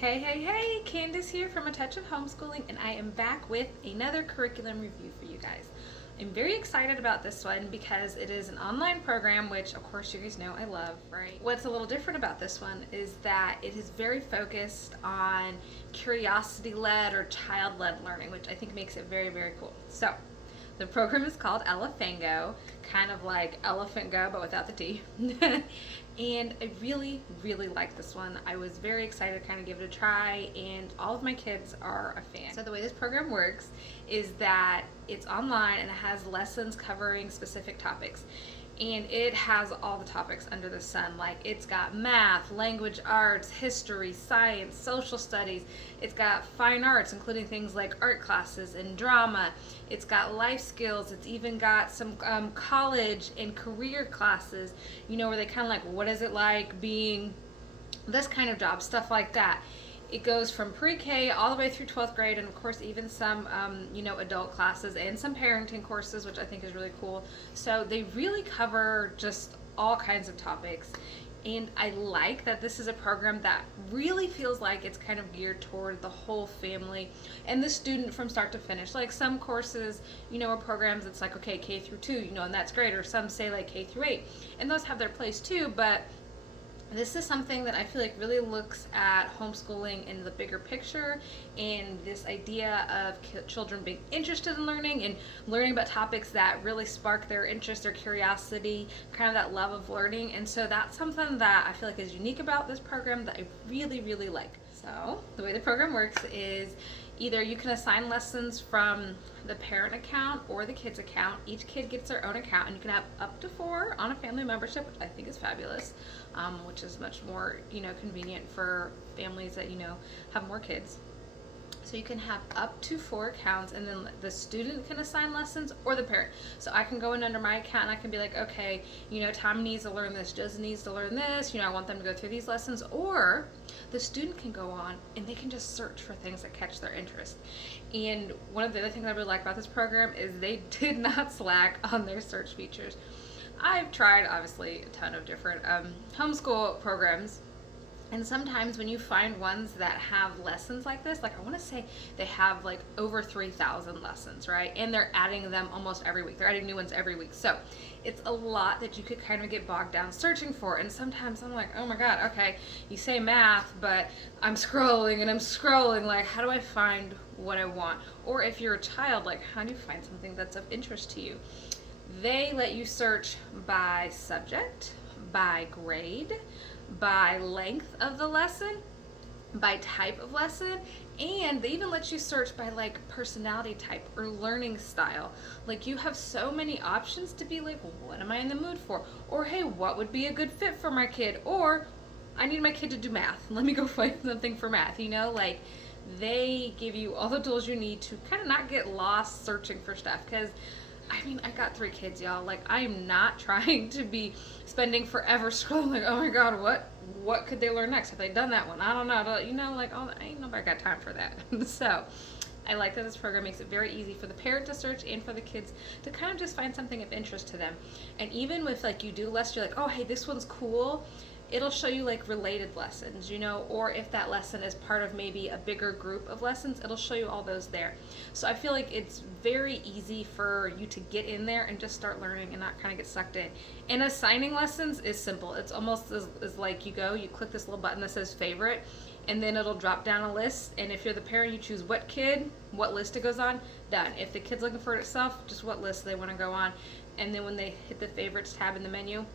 Hey, Candace here from A Touch of Homeschooling, and I am back with another curriculum review for you guys. I'm very excited about this one because it is an online program, which of course you guys know I love, right? What's a little different about this one is that it is very focused on curiosity-led or child-led learning, which I think makes it very, very cool. So, the program is called Elephango, kind of like Elephant Go, but without the T. And I really, really like this one. I was very excited to kind of give it a try, and all of my kids are a fan. So the way this program works is that it's online and it has lessons covering specific topics. And it has all the topics under the sun. Like, it's got math, language arts, history, science, social studies. It's got fine arts, including things like art classes and drama. It's got life skills. It's even got some college and career classes, where they kind of like, what is it like being this kind of job, stuff like that. It goes from pre-K all the way through 12th grade, and of course even some, adult classes and some parenting courses, which I think is really cool. So they really cover just all kinds of topics. And I like that this is a program that really feels like it's kind of geared toward the whole family and the student from start to finish. Like some courses, or programs, it's like, okay, K through 2, and that's great. Or some say like K through 8. And those have their place too, but this is something that I feel like really looks at homeschooling in the bigger picture, and this idea of children being interested in learning and learning about topics that really spark their interest, their curiosity, kind of that love of learning. And so that's something that I feel like is unique about this program that I really, really like. So the way the program works is either you can assign lessons from the parent account or the kids account. Each kid gets their own account, and you can have up to 4 on a family membership, which I think is fabulous, which is much more, convenient for families that, have more kids. So you can have up to 4 accounts, and then the student can assign lessons or the parent. So I can go in under my account and I can be like, okay, Tom needs to learn this, Josie needs to learn this, I want them to go through these lessons. Or the student can go on and they can just search for things that catch their interest. And one of the other things I really like about this program is they did not slack on their search features. I've tried, obviously, a ton of different homeschool programs. And sometimes when you find ones that have lessons like this, like I want to say they have like over 3,000 lessons, right? And they're adding them almost every week. They're adding new ones every week. So it's a lot that you could kind of get bogged down searching for. And sometimes I'm like, oh my God, okay, you say math, but I'm scrolling and I'm scrolling. Like, how do I find what I want? Or if you're a child, like, how do you find something that's of interest to you? They let you search by subject, by grade, by length of the lesson, by type of lesson, and they even let you search by like personality type or learning style. Like, you have so many options to be like, well, what am I in the mood for? Or hey, what would be a good fit for my kid? Or I need my kid to do math. Let me go find something for math, like they give you all the tools you need to kind of not get lost searching for stuff. Because I got 3 kids, y'all. Like, I am not trying to be spending forever scrolling. Like, oh my God, what could they learn next? Have they done that one? I don't know. Like, oh, ain't nobody got time for that. So, I like that this program makes it very easy for the parent to search and for the kids to kind of just find something of interest to them. And even with like you do a lesson, you're like, oh, hey, this one's cool. It'll show you like related lessons, or if that lesson is part of maybe a bigger group of lessons, it'll show you all those there. So I feel like it's very easy for you to get in there and just start learning and not kind of get sucked in. And assigning lessons is simple. It's almost as like you click this little button that says favorite, and then it'll drop down a list. And if you're the parent, you choose what kid, what list it goes on, done. If the kid's looking for it itself, just what list they want to go on. And then when they hit the favorites tab in the menu,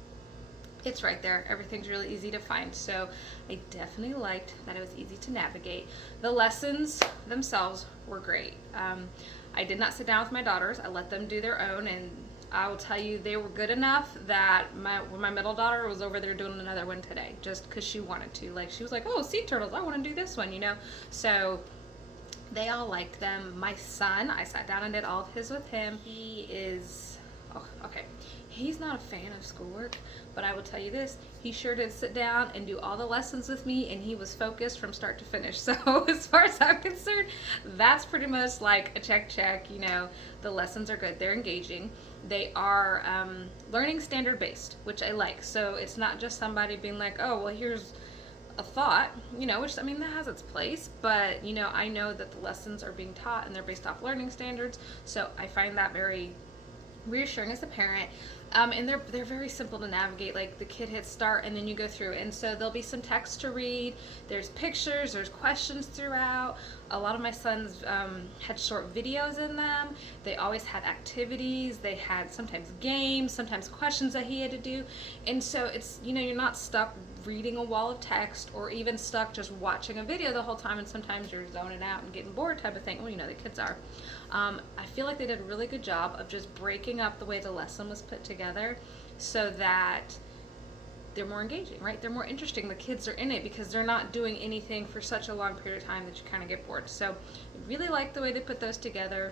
it's right there. Everything's really easy to find. So I definitely liked that it was easy to navigate. The lessons themselves were great. I did not sit down with my daughters. I let them do their own, and I will tell you they were good enough that when my middle daughter was over there doing another one today, just because she wanted to. Like, she was like, oh, sea turtles, I want to do this one, So they all liked them. My son, I sat down and did all of his with him. He is, he's not a fan of schoolwork, but I will tell you this, he sure did sit down and do all the lessons with me, and he was focused from start to finish. So as far as I'm concerned, that's pretty much like a check. The lessons are good. They're engaging. They are learning standard based, which I like. So it's not just somebody being like, oh, well, here's a thought, which, I mean, that has its place, but, I know that the lessons are being taught and they're based off learning standards, so I find that very reassuring as a parent. And they're very simple to navigate. Like, the kid hits start and then you go through, and so there'll be some text to read, there's pictures, there's questions throughout. A lot of my sons had short videos in them. They always had activities, they had sometimes games, sometimes questions that he had to do. And so it's, you're not stuck reading a wall of text, or even stuck just watching a video the whole time, and sometimes you're zoning out and getting bored type of thing. Well, the kids are. I feel like they did a really good job of just breaking up the way the lesson was put together so that they're more engaging, right? They're more interesting. The kids are in it because they're not doing anything for such a long period of time that you kind of get bored. So I really like the way they put those together.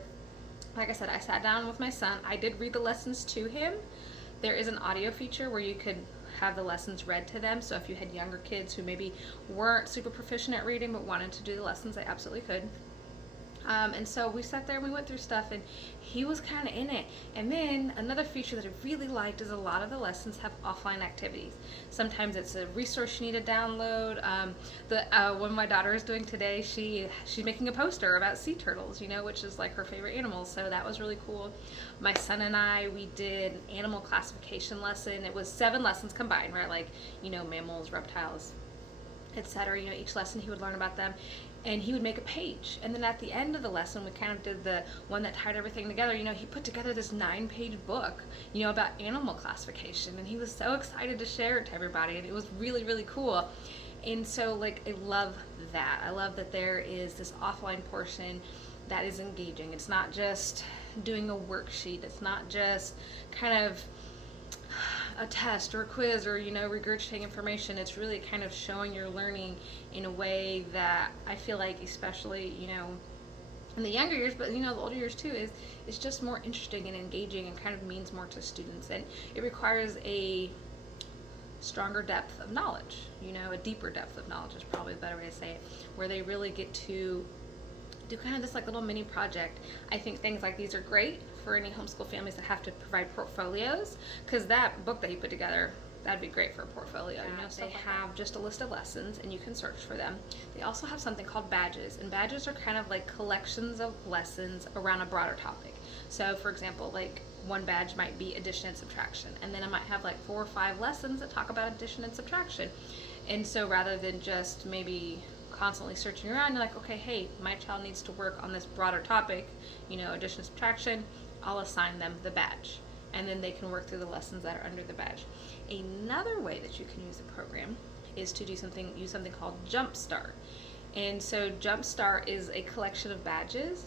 Like I said, I sat down with my son. I did read the lessons to him. There is an audio feature where you could have the lessons read to them. So if you had younger kids who maybe weren't super proficient at reading but wanted to do the lessons, they absolutely could. And so we sat there and we went through stuff, and he was kind of in it. And then another feature that I really liked is a lot of the lessons have offline activities. Sometimes it's a resource you need to download. One my daughter is doing today, she's making a poster about sea turtles, which is like her favorite animals. So that was really cool. My son and I, we did an animal classification lesson. It was 7 lessons combined, right? Like, mammals, reptiles, etc. Each lesson he would learn about them, and he would make a page. And then at the end of the lesson, we kind of did the one that tied everything together. He put together this 9-page book, about animal classification, and he was so excited to share it to everybody, and it was really, really cool. And so, like, I love that. I love that there is this offline portion that is engaging. It's not just doing a worksheet. It's not just kind of a test or a quiz or regurgitating information. It's really kind of showing your learning in a way that I feel like, especially in the younger years, but the older years too, is just more interesting and engaging, and kind of means more to students, and it requires a stronger depth of knowledge, a deeper depth of knowledge is probably a better way to say it, where they really get to do kind of this like little mini project. I think things like these are great for any homeschool families that have to provide portfolios, because that book that he put together, that'd be great for a portfolio. They have just a list of lessons and you can search for them. They also have something called badges, and badges are kind of like collections of lessons around a broader topic. So for example, like one badge might be addition and subtraction, and then I might have like 4 or 5 lessons that talk about addition and subtraction. And so rather than just maybe constantly searching around, you're like, okay, hey, my child needs to work on this broader topic, addition and subtraction, I'll assign them the badge, and then they can work through the lessons that are under the badge. Another way that you can use the program is to use something called Jumpstart. And so Jumpstart is a collection of badges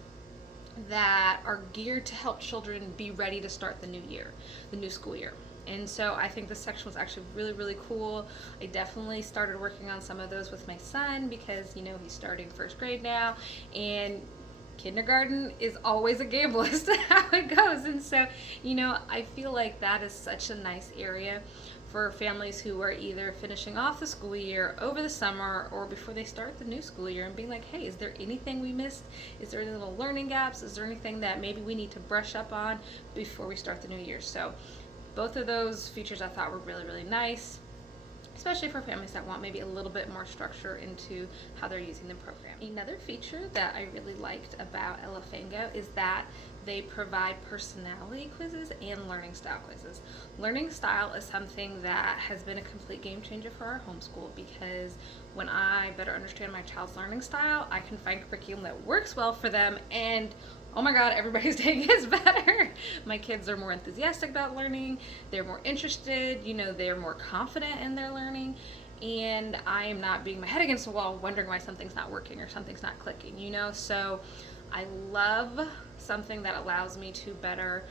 that are geared to help children be ready to start the new school year. And so I think this section was actually really, really cool. I definitely started working on some of those with my son because, he's starting 1st grade now, and kindergarten is always a gamble as to how it goes. And so, I feel like that is such a nice area for families who are either finishing off the school year over the summer or before they start the new school year, and being like, hey, is there anything we missed? Is there any little learning gaps? Is there anything that maybe we need to brush up on before we start the new year? So both of those features I thought were really, really nice, especially for families that want maybe a little bit more structure into how they're using the program. Another feature that I really liked about Elephango is that they provide personality quizzes and learning style quizzes. Learning style is something that has been a complete game changer for our homeschool, because when I better understand my child's learning style, I can find curriculum that works well for them, and oh my God, everybody's day gets better. My kids are more enthusiastic about learning. They're more interested, they're more confident in their learning. And I am not beating my head against the wall wondering why something's not working or something's not clicking, So I love something that allows me to better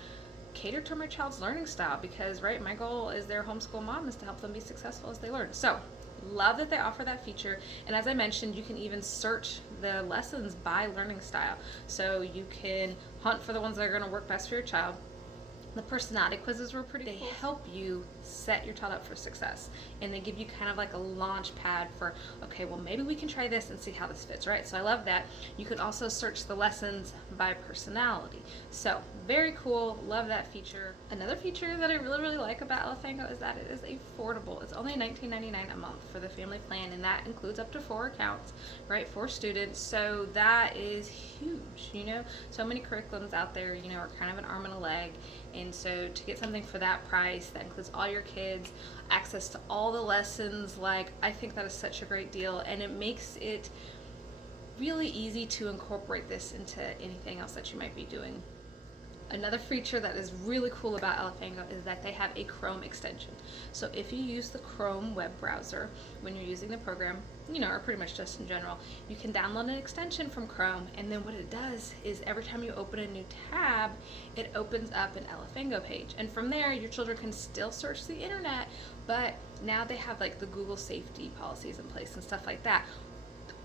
cater to my child's learning style, because, right, my goal as their homeschool mom is to help them be successful as they learn. So love that they offer that feature. And as I mentioned, you can even search the lessons by learning style, so you can hunt for the ones that are going to work best for your child. The personality quizzes were pretty cool. They help you set your child up for success, and they give you kind of like a launch pad for, okay, well, maybe we can try this and see how this fits, right? So I love that. You can also search the lessons by personality. So very cool. Love that feature. Another feature that I really like about Elephango is that it is affordable. It's only $19.99 a month for the family plan, and that includes up to 4 accounts, right, for students. So that is huge, you know. So many curriculums out there, you know, are kind of an arm and a leg. And so to get something for that price that includes all your kids, access to all the lessons, like, I think that is such a great deal, and it makes it really easy to incorporate this into anything else that you might be doing. Another feature that is really cool about Elephango is that they have a Chrome extension. So if you use the Chrome web browser when you're using the program, you know, or pretty much just in general, you can download an extension from Chrome, and then what it does is every time you open a new tab, it opens up an Elephango page. And from there, your children can still search the internet, but now they have like the Google safety policies in place and stuff like that.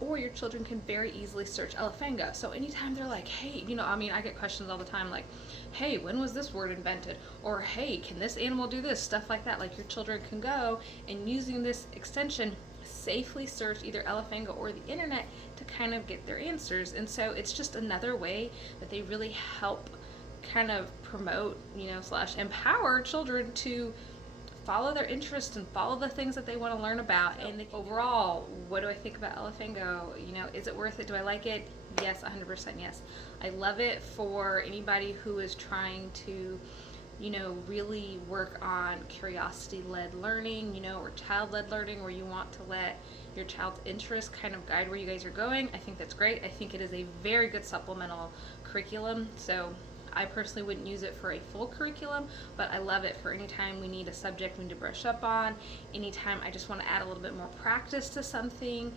Or your children can very easily search Elephango. So anytime they're like, hey, you know, I mean, I get questions all the time like, hey, when was this word invented? Or hey, can this animal do this? Stuff like that. Like, your children can go and, using this extension, safely search either Elephango or the internet to kind of get their answers. And so it's just another way that they really help kind of promote, you know, / empower children to follow their interests and follow the things that they want to learn about. And overall, what do I think about Elephango? You know, is it worth it? Do I like it? Yes, 100% yes. I love it for anybody who is trying to, you know, really work on curiosity-led learning, you know, or child-led learning, where you want to let your child's interest kind of guide where you guys are going. I think that's great. I think it is a very good supplemental curriculum. So I personally wouldn't use it for a full curriculum, but I love it for any time we need a subject we need to brush up on, anytime I just want to add a little bit more practice to something.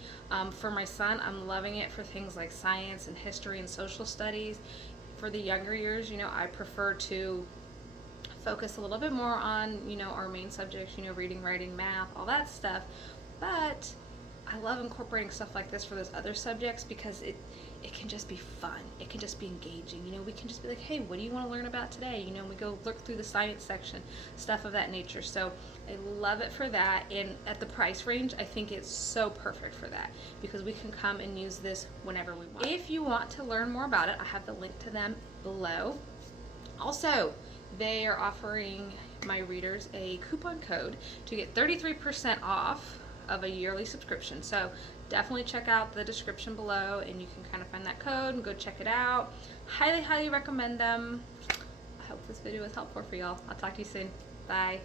For my son, I'm loving it for things like science and history and social studies. For the younger years, you know, I prefer to focus a little bit more on, you know, our main subjects, you know, reading, writing, math, all that stuff. But I love incorporating stuff like this for those other subjects because it can just be fun. It can just be engaging. You know, we can just be like, hey, what do you want to learn about today? You know, we go look through the science section, stuff of that nature. So I love it for that. And at the price range, I think it's so perfect for that because we can come and use this whenever we want. If you want to learn more about it, I have the link to them below. Also, they are offering my readers a coupon code to get 33% off of a yearly subscription. So definitely check out the description below and you can kind of find that code and go check it out. Highly recommend them. I hope this video was helpful for y'all. I'll talk to you soon. Bye.